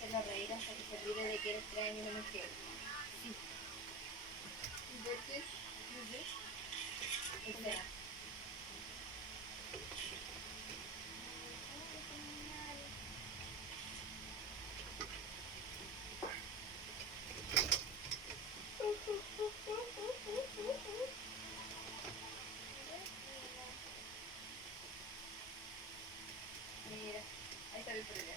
hacerlo reír hasta que se olvide de que eres 3 años menos que él. Sí. ¿Y por qué? No sé. Espera. Mira, ahí está el problema.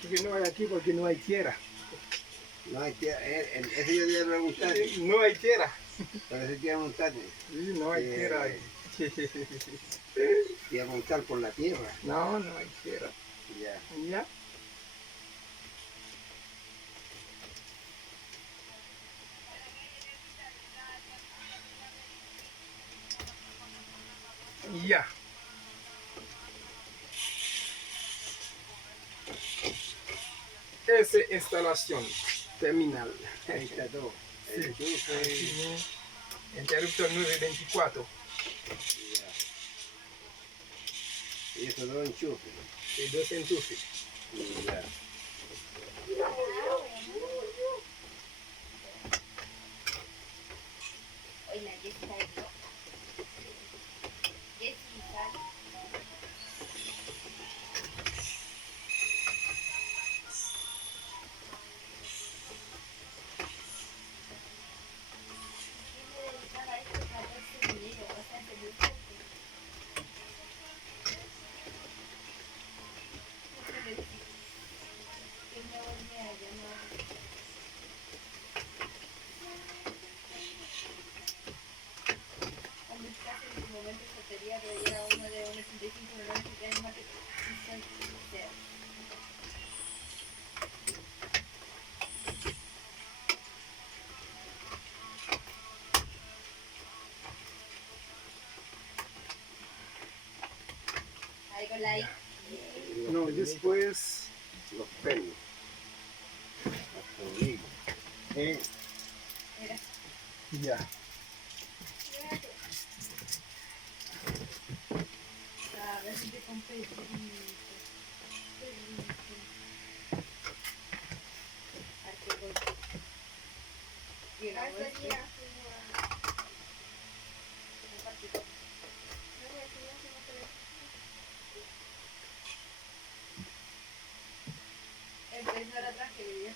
Porque no hay aquí porque no hay tierra. No hay tierra, eso yo debe preguntar. No hay tierra. Para eso quiero montar. Sí, no hay tierra aquí. Quiero montar por la tierra. No, no hay tierra. Ya. Ya. Ya. Esa instalación terminal. Ahí está todo. Sí. Interruptor 924. Ya. Y eso dos enchufes. Y 2 enchufes. Ya. Hoy la Jessica es loca. Jessica. ¿Quién le dedicaba esto 14 videos? O sea, se lo hizo. ¿Quién me volvió a llamar? Cuando estás en tu momento de soltería, pero llega uno de 1,85 menores que tiene más que tú. Y soy sincera. Ahí con la I. No, después. Los pelos. Hasta el ombligo. Mira. Ya. A ver si te compré el y una bolsa. Empezar a tragedia.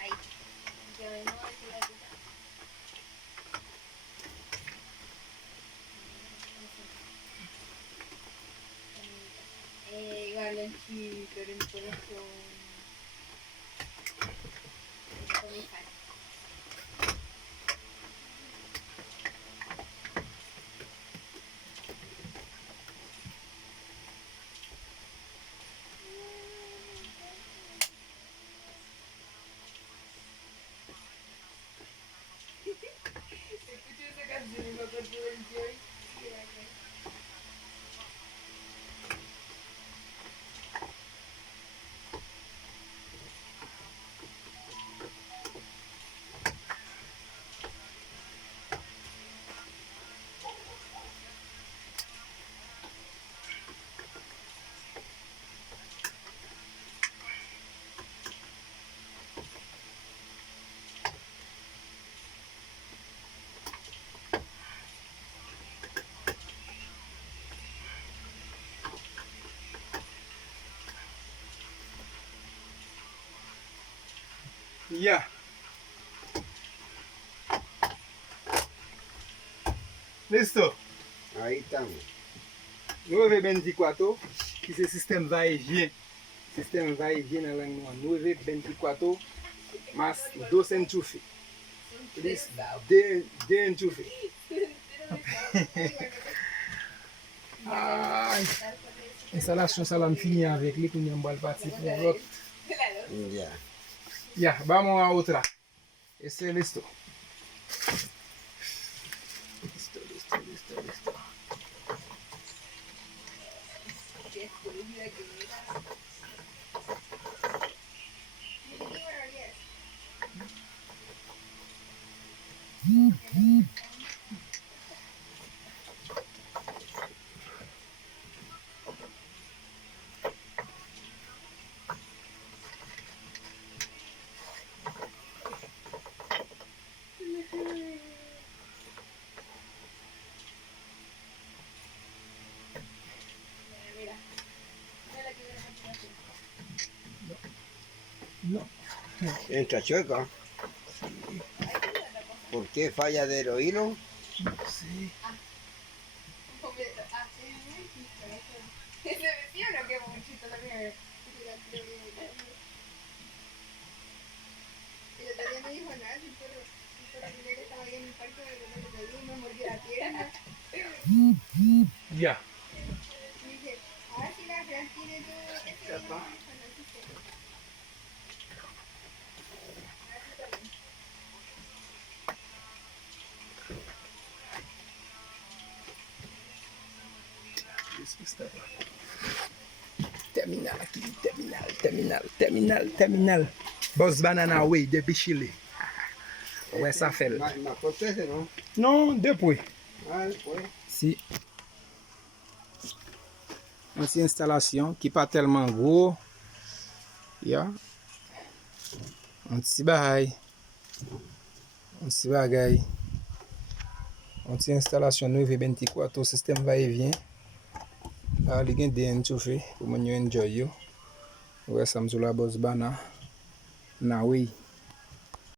Ahí. Ya ven, no hay que la quitar. Igual el chico era un corazón. Con mi fan. Ya. Listo. Ahí estamos. 924, que esse sistema vai e vem. Sistema vai e vem na língua 924, mas 2 enchufes. Eles de enchufe. Ai, instalasyon sa lan fini avek li pou nyan bal pati pou lot. Ya. Ya, vamos a otra. Ese listo. Listo. No. Entra chueca. ¿Por qué falla del hilo? Sí. Ese vestido no queda muchito también. El otro día no dijo nada, si pero que estaba ahí en el parque y me mordió la pierna. Ya. Y dije, si la Fran tiene todo este está. Terminal aqui, terminal. Boss Banana Way, depuis Chile. Ouais, ça fait. Más cortés, ¿no? Non, depuis. Ah, después. Si. Anti instalasyon ki pa telman gros. Ya. Anti bagay. Anti instalasyon 924, sistem va et vient. La li gen de enchufe pou mwen yo enjoy yo. Ouais, ça me la Boss Banana Way.